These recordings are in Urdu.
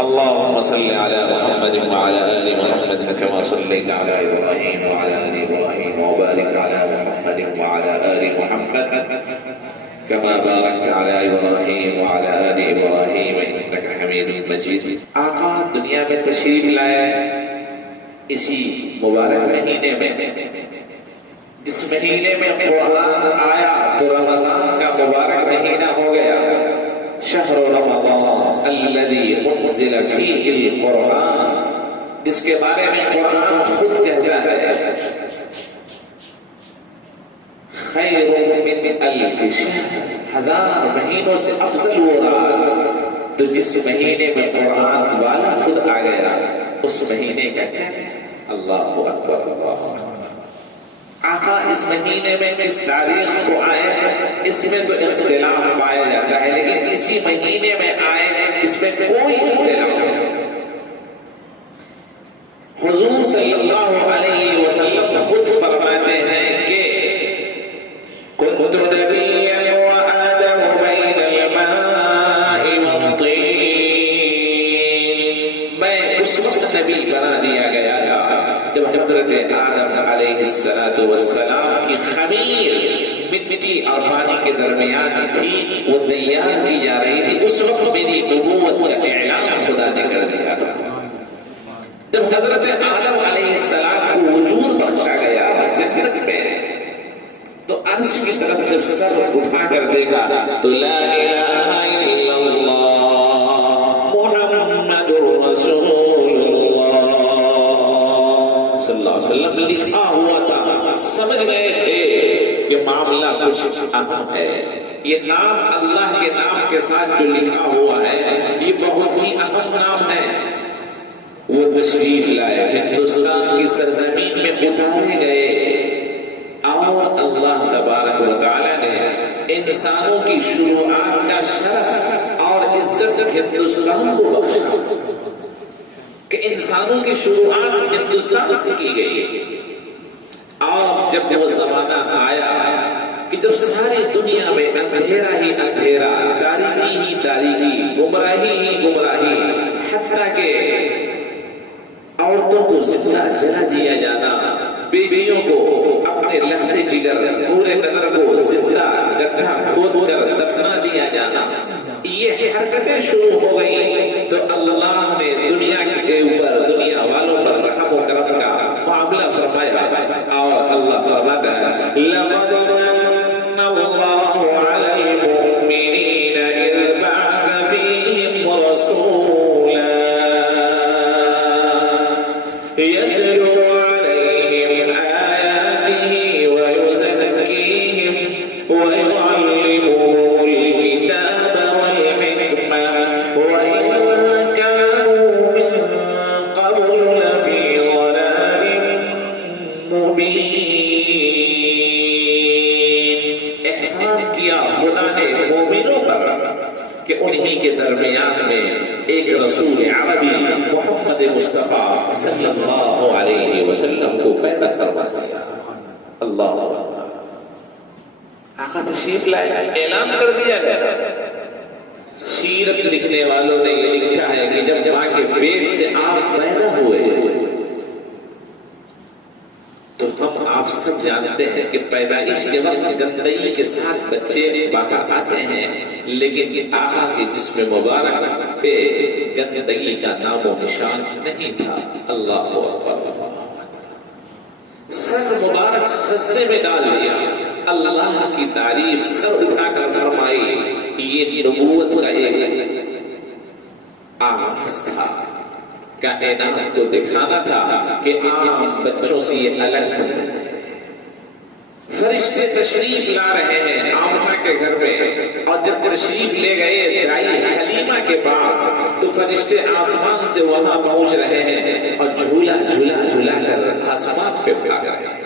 اللهم صل على محمد وعلى آل محمد كما صليت على إبراهيم وعلى آل إبراهيم وبارك على محمد وعلى آل محمد كما باركت على إبراهيم وعلى آل إبراهيم إنك حميد مجيد. آقا دنیا میں تشریف لائے اسی مبارک مہینے میں، جس مہینے میں قرآن آیا تو رمضان کا مبارک مہینہ ہو گیا. شہر رمضان الذی انزل فیہ القرآن، جس کے بارے میں قرآن خود کہتا ہے خیر من الف شہر، ہزار مہینوں سے افضل وہ رات. تو جس مہینے میں قرآن والا خود آ گیا اس مہینے کا کیا ہے؟ اللہ اکبر اللہ اکبر. آقا اس مہینے میں کس تاریخ کو آئے اس میں تو اختلاف پایا جاتا ہے، لیکن اسی مہینے میں آئے اس میں کوئی اختلاف نہیں. حضور صلی اللہ علیہ وسلم خود فرماتے ہیں کہ کنت نبیا وآدم بین الماء والطین، میں اس وقت نبی بنا دیا گیا تھا جب حضرت آدم علیہ السلام کی خمیر مٹی اور پانی کے درمیان تھی، وہ تیار کی جا رہی تھی. اس وقت میری نبوت کا اعلان خدا نے کر دیا تھا. جب حضرت آدم علیہ السلام کو وجود بخشا گیا جنت میں تو عرش کی طرف جب سر اٹھا کر دیکھا تو لا الہ الا اللہ محمد رسول اللہ صلی اللہ علیہ وسلم لکھا ہوا تھا. سمجھ گئے تھے کہ معاملہ کچھ اہم ہے. یہ نام اللہ کے نام کے ساتھ جو لکھا ہوا ہے یہ بہت ہی اہم نام ہے. وہ تشریف لائے، ہندوستان کی سرزمین میں اتارے گئے اور اللہ تبارک و تعالی نے انسانوں کی شروعات کا شرف اور عزت ہندوستان کو بخشا کہ انسانوں کی شروعات ہندوستان سے کی گئی. اور جب وہ زمانہ آیا کہ جب ساری دنیا میں اندھیرا ہی اندھیرا، تاریکی ہی تاریکی، گمراہی ہی گمراہی، حتیٰ کہ عورتوں کو زندہ جلا دیا جانا، بیٹیوں کو اپنے لخت جگر پورے نظر کو زندہ گڈھا کھود کر دفنا دیا جانا، یہ حرکتیں شروع ہو گئی تو اللہ نے دنیا کے اوپر، دنیا والوں پر رحم و کرم کا معاملہ فرمایا. اور اللہ فرماتا ہے لقد من اللہ علی المؤمنین اذ بعث فیہم رسولا یتلو علیہم درمیان میں ایک رسول عربی محمد مصطفیٰ صلی اللہ علیہ وسلم کو پیدا کروا دیا. اللہ اکبر. آقا تشریف لائے, اعلان کر دیا گیا. سیرت لکھنے والوں نے یہ لکھا ہے کہ جب ماں کے پیٹ سے آپ پیدا ہوئے تو ہم آپ سب جانتے ہیں کہ پیدائش کے وقت گندگی کے ساتھ بچے باہر آتے ہیں, لیکن آقا کے جسم مبارک پہ گندگی کا نام و نشان نہیں تھا. اللہ اکبر. سر مبارک سجدے میں ڈال دیا, اللہ کی تعریف سر اٹھا کر فرمائی. یہ نبوت کا ایک آغاز تھا, کائنات کو دکھانا تھا کہ عام بچوں سے یہ الگ تھا. فرشتے تشریف لا رہے ہیں آمنہ کے گھر میں, اور جب تشریف لے گئے دائی حلیمہ کے پاس تو فرشتے آسمان سے وہاں پہنچ رہے ہیں اور جھولا جھولا جھولا کر آسمان پہ بھاگ رہے ہیں.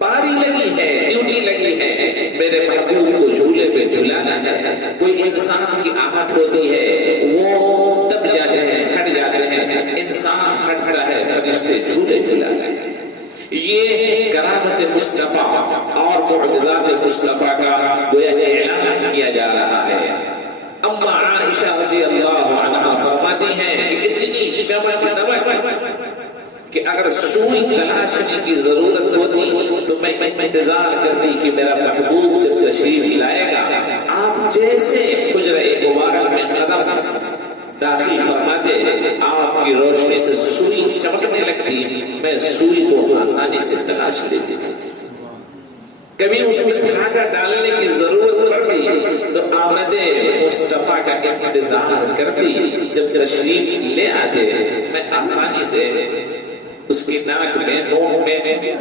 باری لگی ہے, ڈیوٹی لگی ہے, میرے محبوب کو جھولے پہ جھلانا ہے. کوئی انسان کی آہٹ ہوتی ہے وہ دب جاتے ہیں, ہٹ جاتے ہیں, انسان ہٹتا ہے, فرشتے جھولے جھلاتے ہیں. یہ کرامت مصطفیٰ اور معجزات مصطفیٰ کا گویا اعلان کیا جا رہا ہے. اما عائشہ رضی اللہ عنہا فرماتی ہیں کہ اتنی چمک دمک کہ اگر سوئی تلاشنے کی ضرورت ہوتی تو میں انتظار کرتی کہ میرا محبوب جب تشریف لائے گا آپ جیسے حجرہ مبارک میں قدم داخل فرماتے آپ کی روشنی سے سوئی چمکنے لگتی, میں سوئی کو آسانی سے تلاش لیتی تھی. کبھی اس میں دھاگا ڈالنے کی ضرورت پڑتی تو آمد مصطفیٰ کا انتظار کرتی. جب تشریف لے آتے میں آسانی سے اس کی ناک میں, نوک میں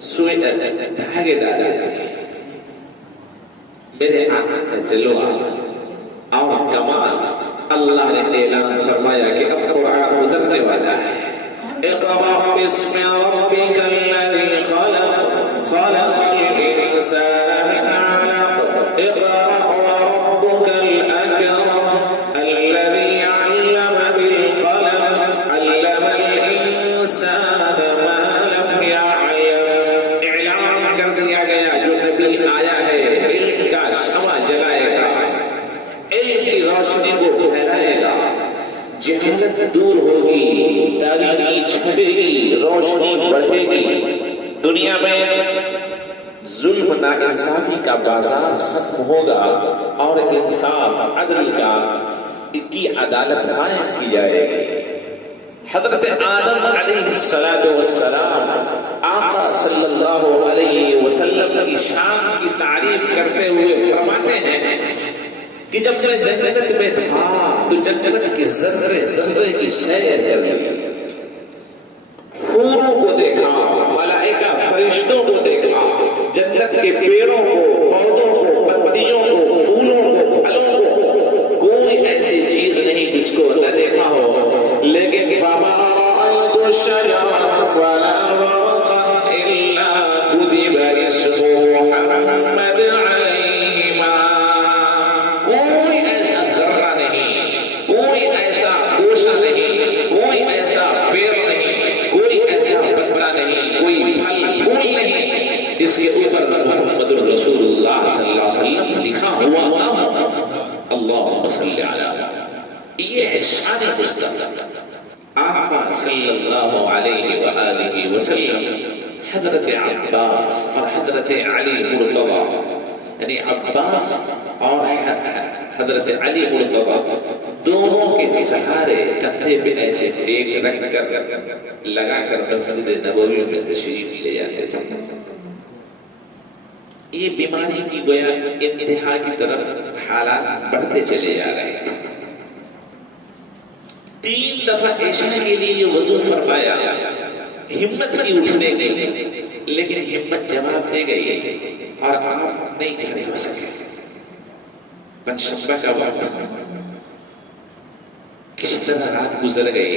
سوئی دھاگے ڈال دیتی. میرے آقا کا جلوہ اور کمال اللہ نے اعلان فرمایا کہ اب قرآن اترنے والا ہے. اقرأ باسم ربک الذی خلق, خلق الانسان من علق, اقرأ وربک الاکرم الذی علم بالقلم, علم الانسان ما لم يعلم. اعلان کر دیا گیا جو نبی آیا ہے علم کا شمع جلائے گا, علم کی روشنی کو پھیلائے گا, جہالت دور ہوگی, تاریکی چھٹے گی, روشنی بڑھے گی. دنیا میں ظلم ناانصافی کا بازار ختم ہوگا اور انصاف عدل کی عدالت قائم کی جائے گی. حضرت آدم علیہ السلام آقا صلی اللہ علیہ وسلم کی شان کی تعریف کرتے ہوئے فرماتے ہیں کہ جب میں جنت میں تھا تو جنت کے ذرے ذرے کی سیر کر لی, حوروں کو دیکھا, ملائکہ فرشتوں کو دیکھا, جنت کے پیڑوں کو, پودوں کو, پتیوں کو, پھولوں کو, پھلوں کو, کوئی ایسی چیز نہیں جس کو نہ دیکھا ہو. لیکن فما رأيت شجرا ولا ورقا إلا كتب اسم محمد علیہما. کوئی ایسا ذرہ نہیں, کوئی ایسا گوشہ نہیں, کوئی ایسا پیڑ نہیں, کوئی ایسا پتا نہیں, کوئی پھل پھول نہیں جس کے اوپر محمد رسول اللہ صلی اللہ علیہ وسلم لکھا ہوا نہ ہو. اللہم صلی علی. یہ ہے شان مصطفیٰ. آقا صلی اللہ علیہ وآلہ وسلم حضرت عباس اور حضرت علی مرتضی, یعنی عباس اور حضرت علی مرتضی دونوں کے سہارے کندھے پہ ایسے ٹیک رکھ کر لگا کر مسجد نبوی میں تشریف لے جاتے تھے. یہ بیماری کی گویا انتہا کی طرف حالات بڑھتے چلے جا رہے تھے. 3 دفعہ عشاء کے لیے یہ وضو فرمایا, ہمت کی اٹھنے کی, لیکن ہمت جواب دے گئی اور آپ نہیں کھڑے ہو سکے. پنجشنبہ کا وقت کسی طرح رات گزر گئی.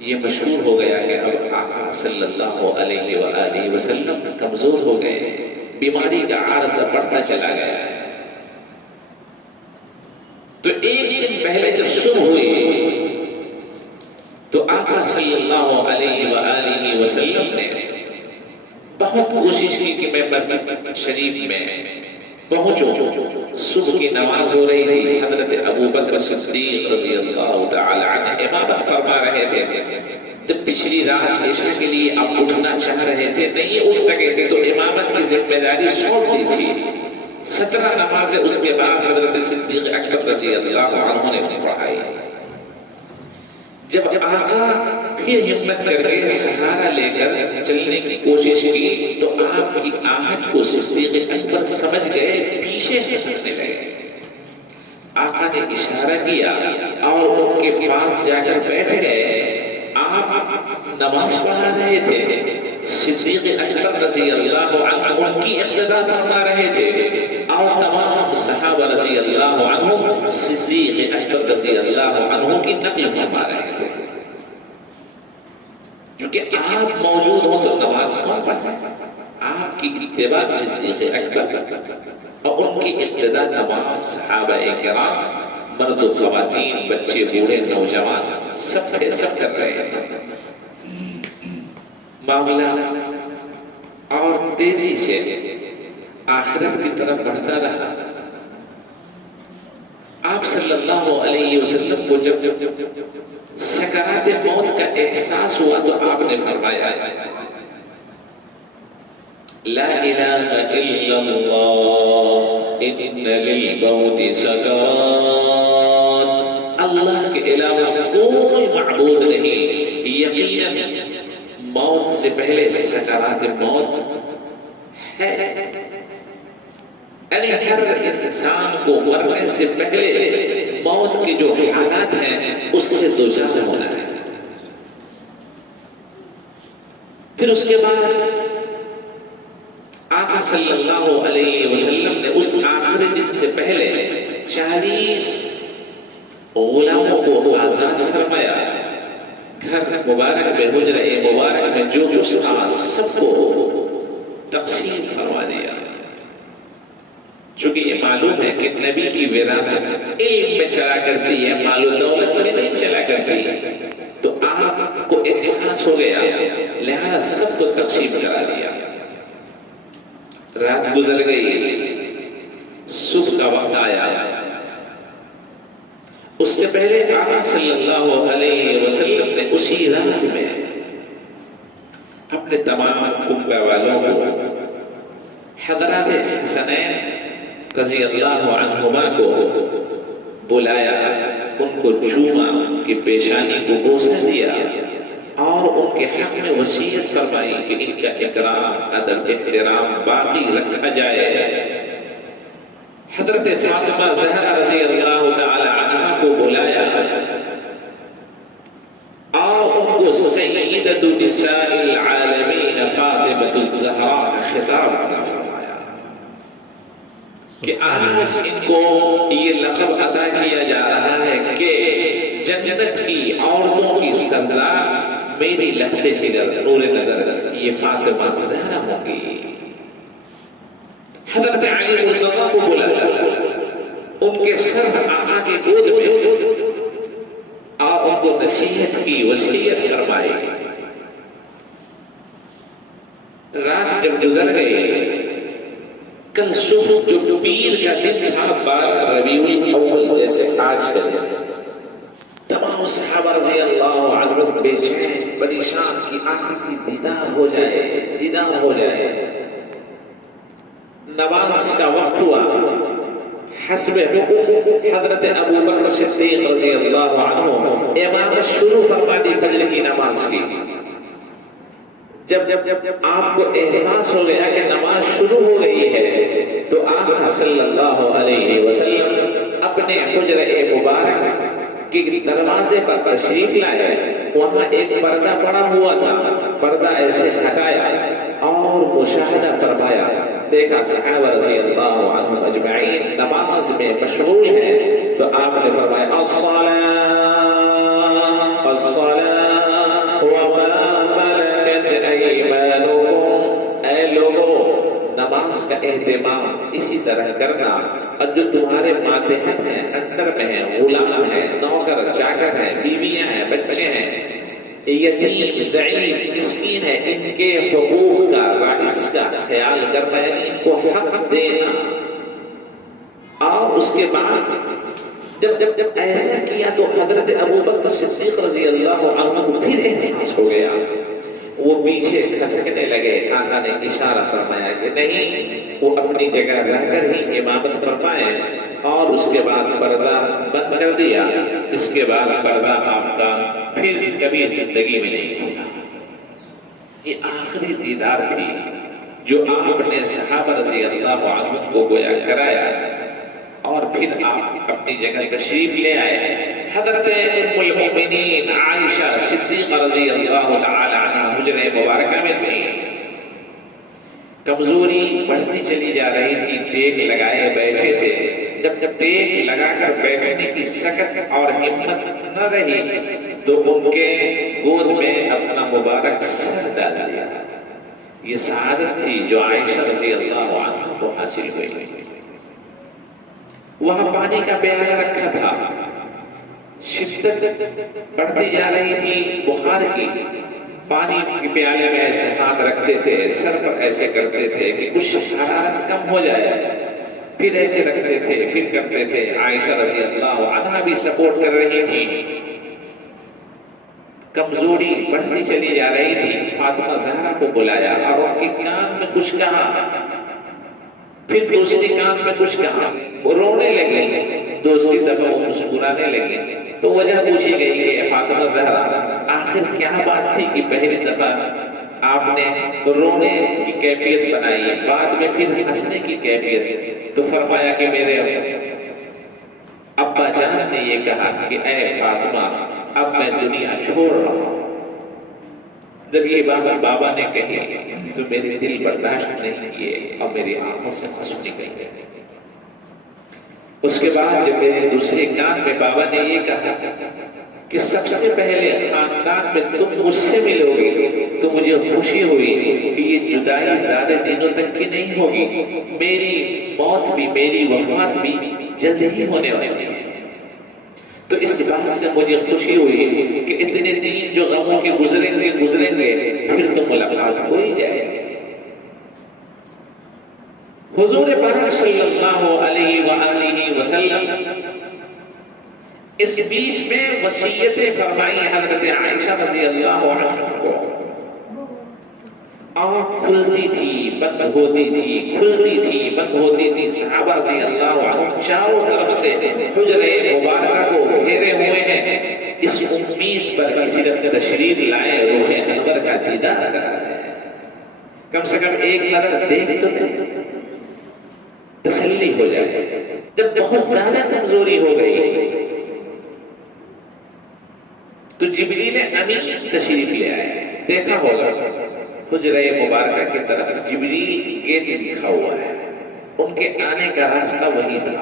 یہ مشہور ہو گیا کہ اب آقا صلی اللہ علیہ وآلہ وسلم کمزور ہو گئے, بیماری کا عارضہ بڑھتا چلا گیا ہے. علیہ وآلہ وسلم نے بہت کوشش کی کہ میں مسجد شریف میں پہنچوں. صبح کی نماز ہو رہی تھی، حضرت ابو بکر صدیق رضی اللہ تعالی عنہ امامت فرما رہے تھے. جب پچھلی رات عشاء کے لیے آپ اٹھنا چاہ رہے تھے، نہیں اٹھ سکے تھے، تو امامت کی ذمہ داری سونپ دی تھی. 17 نمازیں اس کے بعد حضرت صدیق اکبر رضی اللہ عنہ نے پڑھائی. جب آقا پھر ہمت کر کے سہارا لے کر چلنے کی کوشش کی تو آپ کی آہٹ کو صدیق اکبر سمجھ گئے، پیچھے ہنسنے لگے. آقا نے اشارہ کیا اور ان کے پاس جا کر بیٹھ گئے. آپ نماز پڑھا رہے تھے، صدیق اکبر رضی اللہ عنہ ان کی اقتداء فرما رہے تھے اور تمام صحابہ رضی اللہ عنہ صدیق اکبر رضی اللہ عنہ کی نقل فرما رہے تھے. کیونکہ آپ موجود ہوں تو نماز کون پڑھے؟ آپ کی اتباع صدیق اکبر اور ان کی اقتداء تمام صحابہ کرام، مرد و خواتین، بچے، بوڑھے، نوجوان سب کر رہے تھے. معاملہ اور تیزی سے آخرت کی طرف بڑھتا رہا. آپ صلی اللہ علیہ وسلم کو جب سکرات موت کا احساس ہوا تو آپ نے فرمایا لا الہ الا اللہ ان للموت سکرات. اللہ کے علاوہ کوئی معبود نہیں، یقیناً موت سے پہلے سکرات موت ہے. یعنی ہر انسان کو مرنے سے پہلے موت کے جو حالات ہیں اس سے دوچار ہونا ہے. پھر اس کے بعد آقا صلی اللہ علیہ وسلم نے اس آخری دن سے پہلے 40 غلاموں کو آزاد فرمایا. گھر مبارک میں، حجرہ مبارک میں جو کچھ تھا سب کو تقسیم فرما دیا. چونکہ یہ معلوم ہے کہ نبی کی وراثت علم میں چلا کرتی ہے، مال و دولت میں نہیں چلا کرتی. تو آپ کو احساس ہو گیا، لہذا سب کو تقسیم کرا دیا. رات گزر گئی، صبح کا وقت آیا. اس سے پہلے آقا صلی اللہ علیہ وسلم نے اسی رات میں اپنے تمام کنبہ والوں کو، حضرات حسنین رضی اللہ عنہما کو بلایا، ان کو چوما، کی پیشانی کو بوسہ دیا اور ان کے حق میں وصیت فرمائی کہ ان کا اکرام، ادب، احترام باقی رکھا جائے. حضرت فاطمہ زہرا رضی اللہ تعالی عنہا کو بلایا اور ان کو سیدۃ نساء العالمین فاطمہ الزہرا خطاب عطا فرمایا کہ آج ان کو یہ لقب عطا کیا جا رہا ہے کہ جنت کی عورتوں کی سردار میری لخت جگر، نور نظر یہ فاطمہ زہرا ہوں گی. حضرت علی مرتضیٰ کو بلایا، ان کے سر آقا کے گود میں اور ان کو نصیحت کی، وصیت فرمائی. رات جب گزر گئی، کل صبح جو پیر کا دن تھا 12 ربیع الاول جیسے آج کا دن، تمام صحابہ رضی اللہ عنہم بے چین پریشان کی آخر کی دیدار ہو جائے، دیدار ہو جائے. نماز کا وقت ہوا، حسب حکم حضرت ابو بکر صدیق رضی اللہ عنہ امامت شروع فرما دی فجر کی نماز کی. جب آپ کو احساس ہو گیا کہ نماز شروع ہو گئی ہے تو آقا صلی اللہ علیہ وسلم اپنے حجرہ مبارک کے دروازے پر تشریف لائے. وہاں ایک پردہ پڑا ہوا تھا، پردہ ایسے ہٹایا اور مشاہدہ فرمایا. دیکھا صحابہ رضی اللہ عنہم اجمعین نماز میں مشغول ہیں تو آپ نے فرمایا الصلاة الصلاة وما ملکت ایمانکم. اے لوگوں، نماز کا اہتمام اسی طرح کرنا، اور جو تمہارے ماتحت ہیں، انڈر میں ہیں، غلام ہیں، نوکر چاکر ہیں، بیویاں ہیں، بچے ہیں، یتیم ضعیف مسکین ہے، ان کے حقوق کا رائٹس کا خیال کرنا، یعنی ان کو حق دینا. اور اس کے بعد جب ایسا کیا تو حضرت ابوبکر صدیق رضی اللہ عنہ کو پھر احساس ہو گیا. وہ پیچھے کھسکنے لگے. آقا نے اشارہ فرمایا کہ نہیں، وہ اپنی جگہ رہ کر ہی امامت فرمائے، اور اس کے بعد پردہ بند کر دیا. اس کے بعد پردہ آپ کا پھر کبھی زندگی میں نہیں ہوتا. یہ آخری دیدار تھی جو آپ نے صحابہ رضی اللہ عنہ کو گویا کرایا، اور پھر آپ اپنی جگہ تشریف لے آئے. حضرت ام المؤمنین عائشہ صدیقہ رضی اللہ تعالی عنہ حجرہ مبارکہ میں تھی. کمزوری بڑھتی چلی جا رہی تھی، ٹیک لگائے بیٹھے تھے. جب ٹیک لگا کر بیٹھنے کی سکت اور ہمت نہ رہی تو ان کے گود میں اپنا مبارک سر ڈال دیا. یہ سعادت تھی جو عائشہ رضی اللہ عنہ کو حاصل ہوئی. وہاں پانی کا پیالہ رکھا تھا. شدت بڑھتی جا رہی تھی بخار کی. پانی کے پیالے میں ایسے ہاتھ رکھتے تھے، سر پر ایسے کرتے تھے کہ کچھ حرارت کم ہو جائے، پھر ایسے رکھتے تھے، پھر کرتے تھے. عائشہ رضی اللہ عنہا بھی سپورٹ کر رہی تھی. کمزوری بڑھتی چلی جا رہی تھی. فاطمہ زہرا کو بلایا اور ان کے کان میں کچھ کہا، پھر دوسری کان میں کچھ کہا. وہ رونے لگے، دوسری دفعہ وہ مسکرانے لگے. تو وجہ پوچھی گئی کہ فاطمہ زہرا آخر کیا بات تھی کہ پہلی دفعہ آپ نے رونے کی کیفیت بنائی، بعد میں پھر ہنسنے کی کیفیت؟ تو فرمایا کہ میرے ابا جان نے یہ کہا کہ اے فاطمہ اب میں دنیا چھوڑ رہا ہوں. جب یہ بات بابا نے کہی تو میرے دل برداشت نہیں کیے اور میری آنکھوں سے آنسو نکل گئے. اس کے بعد جب میرے دوسرے کان میں بابا نے یہ کہا کہ سب سے پہلے خاندان میں تم مجھ سے ملو گے، تو مجھے خوشی ہوئی کہ یہ جدائی زیادہ دنوں تک کی نہیں ہوگی. میری موت بھی، میری وفات بھی جلد ہی ہونے والی ہے. تو اس بات سے مجھے خوشی ہوئی کہ اتنے دن جو غموں کے گزریں گے پھر تو ملاقات ہو ہی جائے گی. حضور پاک صلی اللہ علیہ وآلہ وسلم اس بیچ میں وصیتیں فرمائی حضرت عائشہ رضی اللہ عنہ کو. آنکھ کھلتی تھی بند ہوتی تھی، کھلتی تھی بند ہوتی تھی. صحابہ رضی اللہ عنہ چاروں طرف سے حجرہ مبارکہ کو گھیرے ہوئے ہیں، اس امید پر کہ صرف تشریف لائے روح انور کا دیدار کرا دیں. کم سے کم ایک نظر دیکھ تو تسلی ہو جائے. جب بہت زیادہ کمزوری ہو گئی تو جبریل امین تشریف لے آئے. دیکھا ہوگا حجرہ مبارکہ کی طرف جبریل گیٹ لکھا ہوا ہے، ان کے آنے کا راستہ وہی تھا.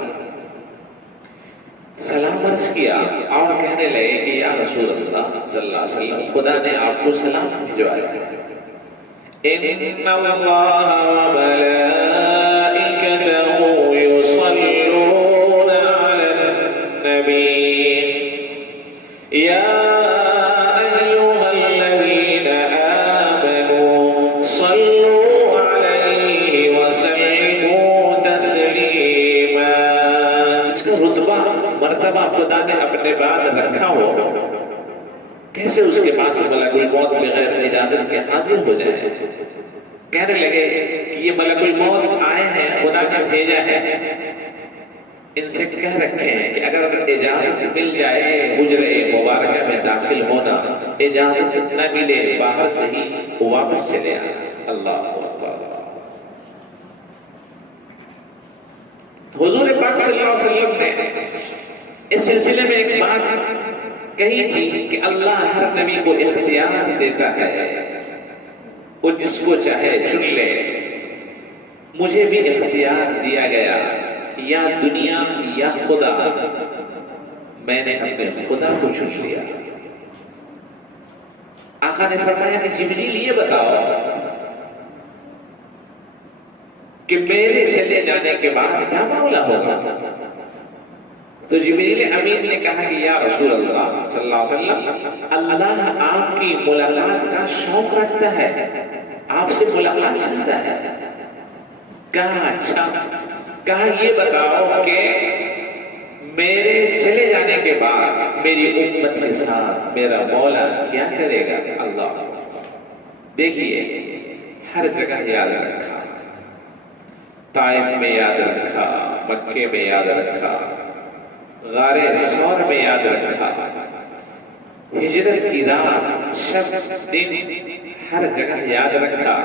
سلام عرض کیا اور کہنے لگے کہ یا رسول اللہ صلی اللہ علیہ وسلم خدا نے آپ کو سلام بھجوایا ہے. ان اللہ وملائکتہ یصلون علی النبی یا خدا نے اپنے بعد رکھا ہو، کیسے اس کے پاس ملک الموت بغیر اجازت کے حاضر ہو جائے. کہنے لگے کہ یہ ملک الموت آئے ہیں، خدا نے بھیجا ہے. ان سے کہہ رکھے ہیں کہ اگر اجازت مل جائے حجرہ مبارکہ میں داخل ہونا، اجازت نہ ملے باہر سے ہی واپس چلے آنا. اللہ اکبر. حضور پاک صلی اللہ علیہ وسلم نے اس سلسلے میں ایک بات کہی تھی کہ اللہ ہر نبی کو اختیار دیتا ہے، وہ جس کو چاہے چن لے. مجھے بھی اختیار دیا گیا، یا دنیا یا خدا. میں نے اپنے خدا کو چن لیا. آقا نے فرمایا کہ جبریل یہ بتاؤ کہ میرے چلے جانے کے بعد کیا معاملہ ہوگا. تو جبریل امین نے کہا کہ یا رسول اللہ صلی اللہ علیہ وسلم، اللہ آپ کی ملاقات کا شوق رکھتا ہے، آپ سے ملاقات چاہتا ہے۔ کہا اچھا، کہا یہ بتاؤ کہ میرے چلے جانے کے بعد میری امت کے ساتھ میرا مولا کیا کرے گا؟ اللہ دیکھیے، ہر جگہ یاد رکھا، طائف میں یاد رکھا، مکے میں یاد رکھا، غار ثور میں یاد رکھا، ہجرت کی رات، شب، دن، ہر جگہ یاد رکھا۔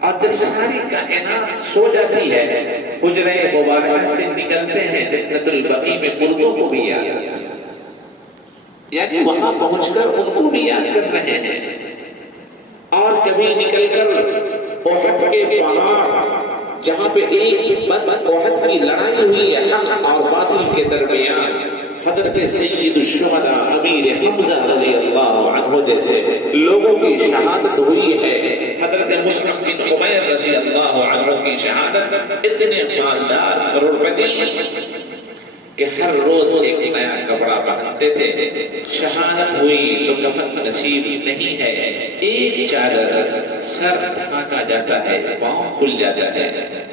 اور جب ساری کائنات سو جاتی ہے، حجرہ مبارکہ سے نکلتے ہیں جنت البقیع میں، مردوں کو بھی یاد رکھا، یعنی وہاں پہنچ کر ان کو بھی یاد کر رہے ہیں۔ اور کبھی نکل کر احد کے پہاڑ، جہاں پہ ایک احد کی لڑائی ہوئی ہے حق اور باطل کے درمیان، حضرت سید الشہداء امیر حمزہ رضی اللہ عنہ جیسے لوگوں کی شہادت ہوئی ہے، حضرت مصعب بن عمیر رضی اللہ عنہ کی شہادت، اتنے مالدار کروڑپتی کہ ہر روز ایک نیا کپڑا پہنتے تھے۔ شہادت ہوئی تو کفن نصیب نہیں ہے، ایک چادر، سر ڈھانکا جاتا ہے، پاؤں کھل جاتا ہے،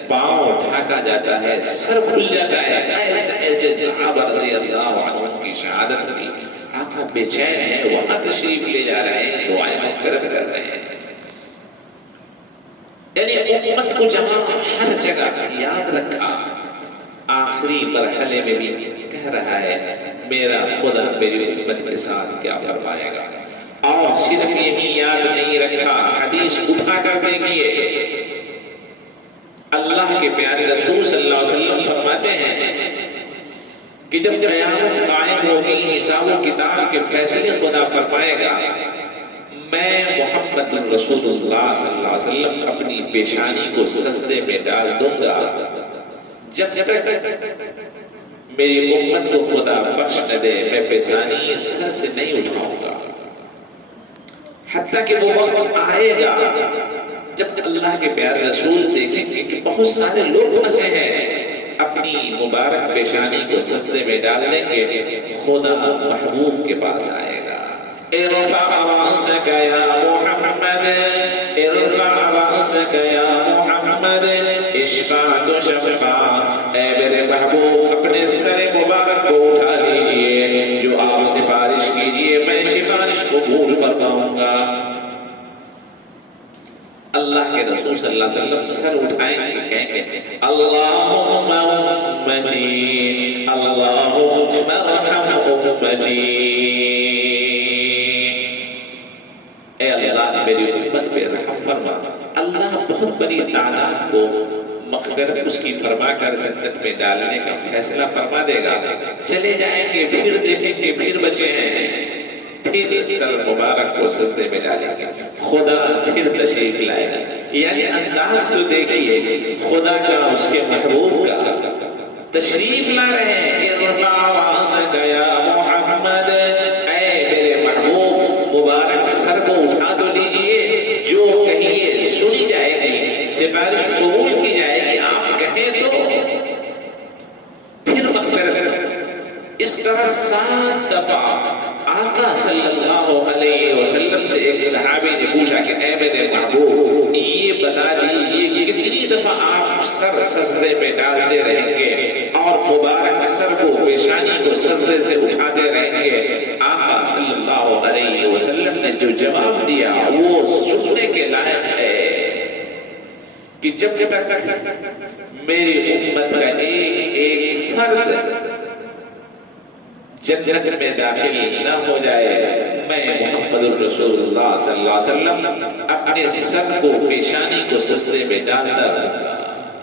پاؤں ڈھانکا جاتا ہے، سر کھل جاتا ہے۔ ایسے ایسے صحابہ رضی اللہ عنہم کی شہادت ہوئی۔ آقا بے چین ہے، وہاں تشریف لے جا رہے ہیں، دعائیں مغفرت کر رہے ہیں۔ یعنی امت کو جہاں ہر جگہ یاد رکھا، آخری مرحلے میں بھی کہہ رہا ہے میرا خدا میری امت کے ساتھ کیا فرمائے گا۔ اور صرف یہی یاد نہیں رکھا، حدیث اٹھا کر دیکھیے، اللہ کے پیارے رسول صلی اللہ علیہ وسلم فرماتے ہیں کہ جب قیامت قائم ہوگی، حساب و کتاب کے فیصلے خدا فرمائے گا، میں محمد رسول اللہ صلی اللہ علیہ وسلم اپنی پیشانی کو سجدے میں ڈال دوں گا، جب تک میری امت کو خدا بخش نہ دے میں پیشانی سر سے نہیں اٹھاؤں گا، حتیٰ کہ وہ وقت آئے گا جب اللہ کے پیارے رسول دیکھیں گے کہ بہت سارے لوگ پھنسے ہیں، اپنی مبارک پیشانی کو سجدے میں ڈال دیں گے، خدا محبوب کے پاس آئے گا۔ ارفع رأسك يا محمد، ارفع رأسك يا محمد، اشفع تشفع، اے میرے محبوب اپنے سر مبارک کو اٹھا لیجئے، جو آپ سفارش کیجئے میں سفارش قبول فرماؤں گا۔ اللہ کے رسول صلی اللہ علیہ وسلم سر اٹھائیں گے، کہیں گے اللہم امتی، اللہم ارحم امتی، اے اللہ میری امت پہ رحم فرما۔ اللہ بہت بڑی تعداد کو مغفرت اس کی فرما کر جنت میں ڈالنے کا فیصلہ فرما دے گا۔ چلے جائیں گے، پھر دیکھیں گے پھر بچے ہیں، پھر سر مبارک کو سجدے میں ڈالیں گے، خدا پھر تشریف لائے گا۔ یعنی انداز تو دیکھیے خدا کا، اس کے محبوب کا، تشریف لا رہے ہیں۔ ارفع رأسک یا محمد، اے میرے محبوب مبارک سر کو اٹھا تو لیجئے، جو کہیے سنی جائے گی، سفارش قبول کی جائے گی، آپ کہیں تو پھر مغفرت۔ اس طرح 7 دفعہ آقا صلی اللہ علیہ وسلم سے ایک صحابی نے پوچھا کہ اے میرے محبوب یہ بتا دیجئے کتنی دفعہ آپ سر سجدے میں ڈالتے رہیں گے اور مبارک سر کو، پیشانی کو سجدے سے اٹھاتے رہیں گے؟ آقا صلی اللہ علیہ وسلم نے جو جواب دیا وہ سننے کے لائق ہے کہ جب تک میری امت کا ایک ایک فرد جنت میں داخل نہ ہو جائے، میں محمد الرسول اللہ صلی اللہ علیہ وسلم اپنے سر کو، پیشانی کو سجدے میں ڈالتا رہوں گا۔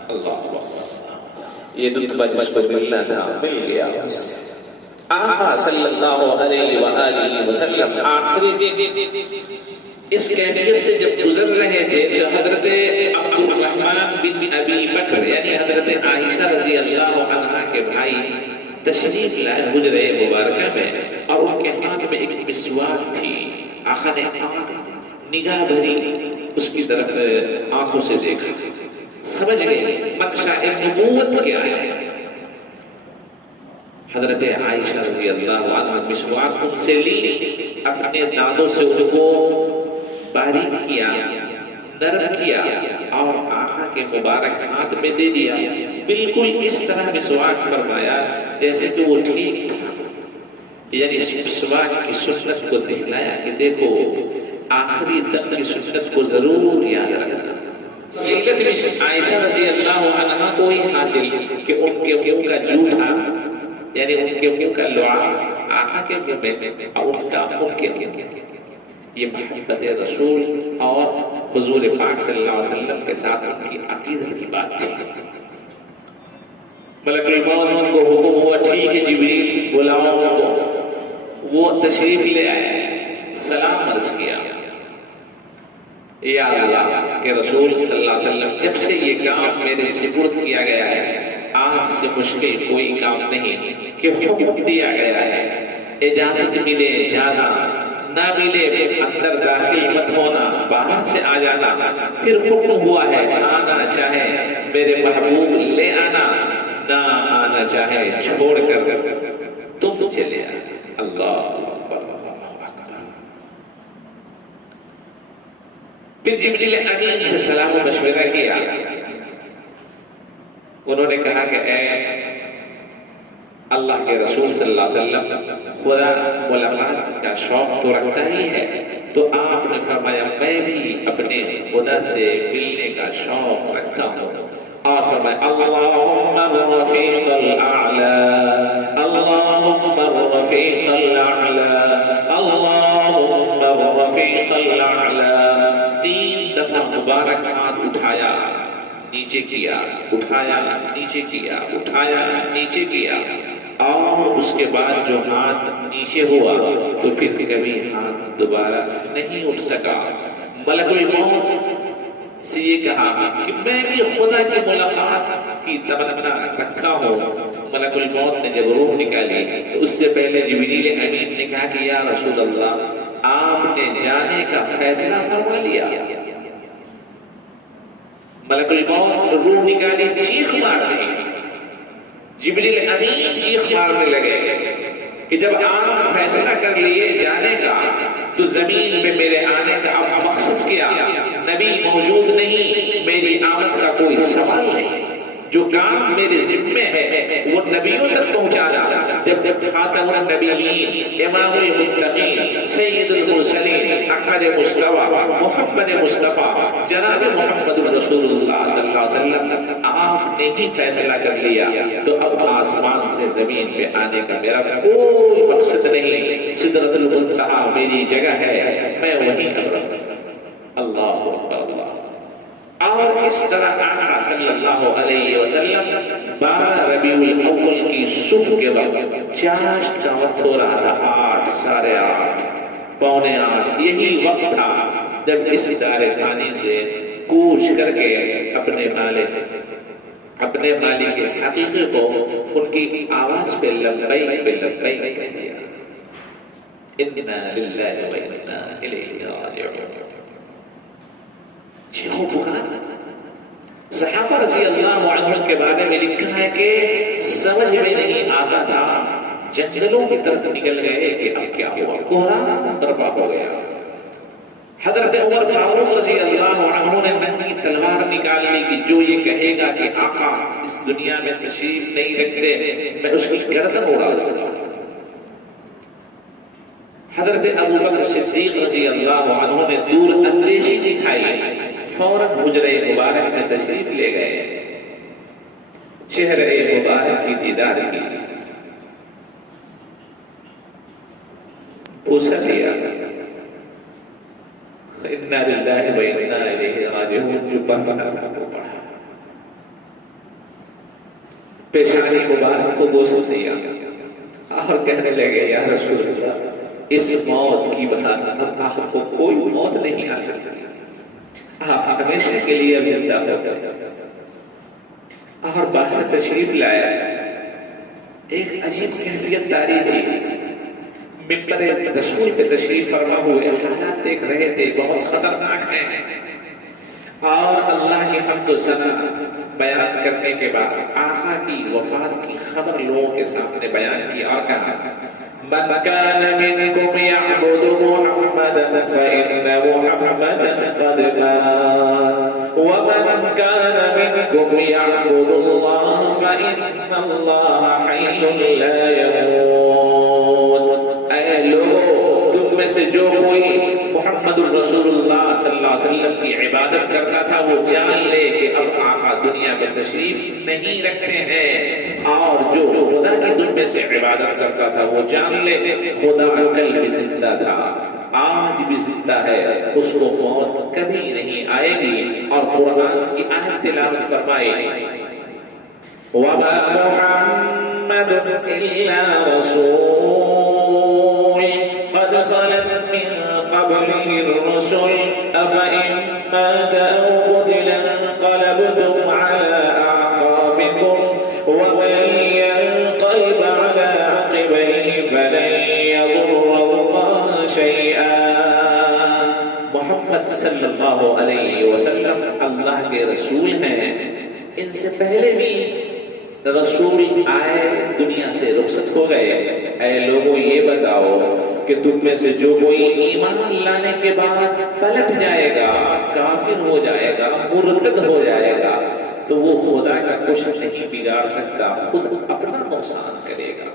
اللہ، یہ رتبہ جس کو ملنا تھا مل گیا۔ آقا صلی اللہ علیہ وآلہ وسلم آخری دن اس کیفیت سے جب گزر رہے تھے تو حضرت عبد الرحمن بن ابی بکر یعنی حضرت عائشہ رضی اللہ عنہا کے بھائی تشریف لائے حجرہ مبارکہ میں، اور ان کے ہاتھ میں ایک مسواک تھی۔ آقا نے نگاہ بھری اس کی طرف آنکھوں سے دیکھا، سمجھ گئے منشاء نبوت کیا ہے۔ حضرت عائشہ رضی اللہ عنہ مسواک ان سے لی، اپنے دانتوں سے ان کو باریک کیا، نرم کیا اور آقا کے مبارک ہاتھ میں دے دیا، بالکل اس طرح مسواک فرمایا جیسے کہ وہ ٹھیک تھا، یعنی مسواک کی سنت کو دکھلایا کہ دیکھو آخری دم کی سنت کو ضرور یاد رکھنا۔ فضیلت عائشہ رضی اللہ عنہ کو ہی حاصل کہ ان کے منہ کا جھوٹا، یعنی ان کے منہ کا لعاب آقا کے منہ میں اور ان کا ان کے منہ میں، یہ محبت رسول اور حضور پاک صلی اللہ علیہ وسلم کے ساتھ ان کی عقیدت کی بات تھی۔ ملک الموت کو حکم ہوا ٹھیک ہے جبریل بلاؤ ان کو، وہ تشریف لے آئے، سلام عرض کیا، یا اللہ کے رسول صلی اللہ علیہ وسلم جب سے یہ کام میرے سپرد کیا گیا ہے آج سے مشکل کوئی کام نہیں کہ حکم دیا گیا ہے اجازت ملے جانا، نہ ملے اندر داخل مت ہونا، باہر سے آ جانا، پھر حکم ہوا ہے آنا چاہے میرے محبوب لے آنا، نہ آنا چاہے چھوڑ کر تم چلے آنا۔ اللہ پھر جبریل امین سے سلام و مشورہ کیا، انہوں نے کہا کہ اے اللہ کے رسول صلی اللہ علیہ وسلم، خدا ملاقات کا شوق تو رکھتا ہی ہے، تو آپ نے فرمایا میں بھی اپنے خدا سے ملنے کا شوق رکھتا ہوں، اور فرمایا اللہم الرفیق الاعلی، اللہم الرفیق الاعلی، اللہم الرفیق الاعلی۔ 3 دفعہ مبارک ہاتھ اٹھایا نیچے کیا، اٹھایا نیچے کیا، اٹھایا نیچے کیا، اور اس کے بعد جو ہاتھ نیچے ہوا تو پھر کبھی ہاتھ دوبارہ نہیں اٹھ سکا۔ ملک الموت سے یہ کہا کہ میں بھی خدا کی ملاقات کی تمنا رکھتا ہوں۔ ملک الموت نے جب روح نکالی تو اس سے پہلے جبریل امین نے کہا کہ یا رسول اللہ آپ نے جانے کا فیصلہ فرما لیا۔ ملک الموت روح نکالی، چیخ مار رہی، جبریل امین چیخ مارنے لگے کہ جب آپ فیصلہ کر لیے جانے کا تو زمین پہ میرے آنے کا اب مقصد کیا؟ نبی موجود نہیں، میری آمد کا کوئی سوال نہیں، جو کام میرے ذمے ہے وہ نبیوں تک پہنچانا۔ جب خاتم النبیین، امام المتقین، سید المرسلین، احمد مصطفیٰ، محمد مصطفیٰ، جناب محمد رسول اللہ صلی اللہ علیہ وسلم آپ نے ہی فیصلہ کر لیا تو اب آسمان سے زمین پہ آنے کا میرا کوئی مقصد نہیں، سدرۃ المنتہا میری جگہ ہے، میں وہیں اب اللہ اللہ۔ اور اس طرح آقا صلی اللہ علیہ وسلم 12 ربیع الاول کی صبح کے وقت چاشت کا وقت ہو رہا تھا، 8، 8:30، 7:45، یہی وقت تھا جب اس دار فانی سے کوچ کر کے اپنے مالک حقیقی کو ان کی آواز پہ لبیک کہہ دیا، انا للہ و انا الیہ راجعون۔ چیخو پکار۔ صحابہ رضی اللہ عنہ کے بارے میں لکھا ہے کہ سمجھ میں نہیں آتا تھا، جنگلوں کی طرف نکل گئے کہ اب کیا ہوا، کوہرام برپا ہو گیا۔ حضرت عمر فاروق رضی اللہ عنہ نے ننگی تلوار نکال لی کہ جو یہ کہے گا کہ آقا اس دنیا میں تشریف نہیں رکھتے میں اس کی گردن اڑا دوں گا۔ حضرت ابو بکر صدیق رضی اللہ عنہ نے دور اندیشی دکھائی، فوراً حجرہ مبارک میں تشریف لے گئے، چہرہ مبارک کی دیدار کی، بوسہ لیا، انا للہ و انا الیہ راجعون جو پڑھنا تھا وہ پڑھا، پیشانی مبارک کو بوسہ دیا اور کہنے لگے یا رسول اللہ اس موت کی بہار اب آپ کو کوئی موت نہیں آ سکتی، آپ ہمیشہ کے لیے اب زندہ ہو گئے۔ اور باہر تشریف لایا، ایک عجیب کیفیت طاری تھی، ممبر رسول پہ تشریف فرما ہوئے، حالات دیکھ رہے تھے بہت خطرناک ہیں، اور اللہ کی حمد و ثنا بیان کرنے کے بعد آقا کی وفات کی خبر لوگوں کے سامنے بیان کی اور کہا من كان منكم يعبد محمدا فإن محمدا قد مات ومن كان منكم يعبد الله فإن الله حي لا يموت. اے لوگوں، تم میں سے جو کوئی محمد الرسول اللہ صلی اللہ علیہ وسلم کی عبادت کرتا تھا وہ جان لے کہ اب آقا دنیا میں تشریف نہیں رکھتے ہیں، اور جو خدا کی دن میں سے عبادت کرتا تھا وہ جان لے خدا کل بھی زندہ تھا، آج بھی زندہ ہے، اس کو موت کبھی نہیں آئے گی. اور قرآن کی آیت تلاوت فرمائے وَمَا مُحَمَّدٌ إِلَّا رَسُولٌ قَدْ خَلَتْ مِن قَبْلِهِ الرُّسُلُ أَفَإِن مَّاتَ أَوْ قُتِلَ انقَلَبْتُمْ عَلَىٰ أَعْقَابِكُمْ وَمَن يَنقَلِبْ عَلَىٰ عَقِبَيْهِ فَلَن يَضُرَّ اللَّهَ شَيْئًا. محمد صلی اللہ علیہ وسلم اللہ کے رسول ہیں. ان سے پہلے بھی رسول آئے، دنیا سے رخصت ہو گئے. اے لوگوں، یہ بتاؤ کہ تم میں سے جو کوئی ایمان لانے کے بعد پلٹ جائے گا، کافر ہو جائے گا، مرتد ہو جائے گا، تو وہ خدا کا کچھ نہیں بگاڑ سکتا، خود اپنا نقصان کرے گا.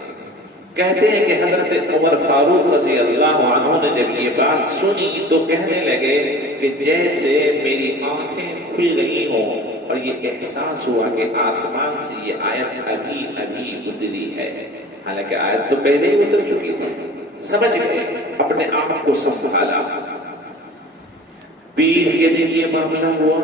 کہتے ہیں کہ حضرت عمر فاروق رضی اللہ عنہ نے جب یہ بات سنی تو کہنے لگے کہ جیسے میری آنکھیں کھل گئی ہوں اور یہ احساس ہوا کہ آسمان سے یہ آیت ابھی ابھی اتری ہے. حالانکہ آیت تو پہلے ہی اتر چکی تھی. سمجھ گئے، اپنے آپ کو سنبھالا. پیر کے دن یہ معاملہ ہوا.